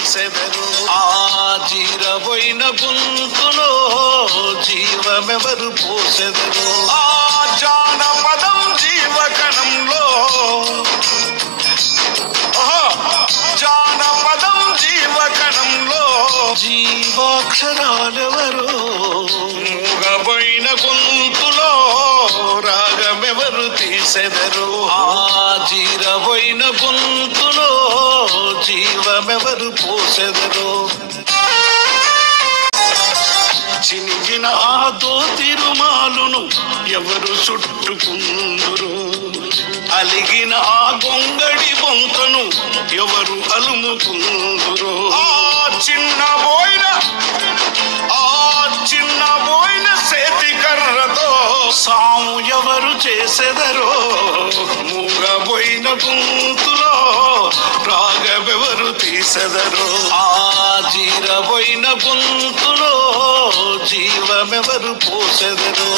తీసెదరు. ఆ జీరబోయిన గొంతులో జీవమెవరు పోసెదరు. ఆ జానపదం జీవకణంలో జానపదం జీవకణంలో జీవాక్షరాలెవరు. మూగబోయిన గొంతులో రాగమెవరు తీసెదరు. ఆ జీరబోయిన గొంతులో జీవమెవరు పోసెదరు. చినిగిన ఆ తిరుమాలును ఎవరు చుట్టుకుందురు. అలిగిన ఆ గొంగడి బొంతను ఎవరు అలుముకుందురు. ఆ చిన్నబోయిన సేతి కర్రతో సాము ఎవరు చేసెదరో. మూగబోయిన గొంతులో రాగమెవరు తీసెదరు. ఆ జీరబోయిన గొంతులో జీవమెవరు పోసెదరు.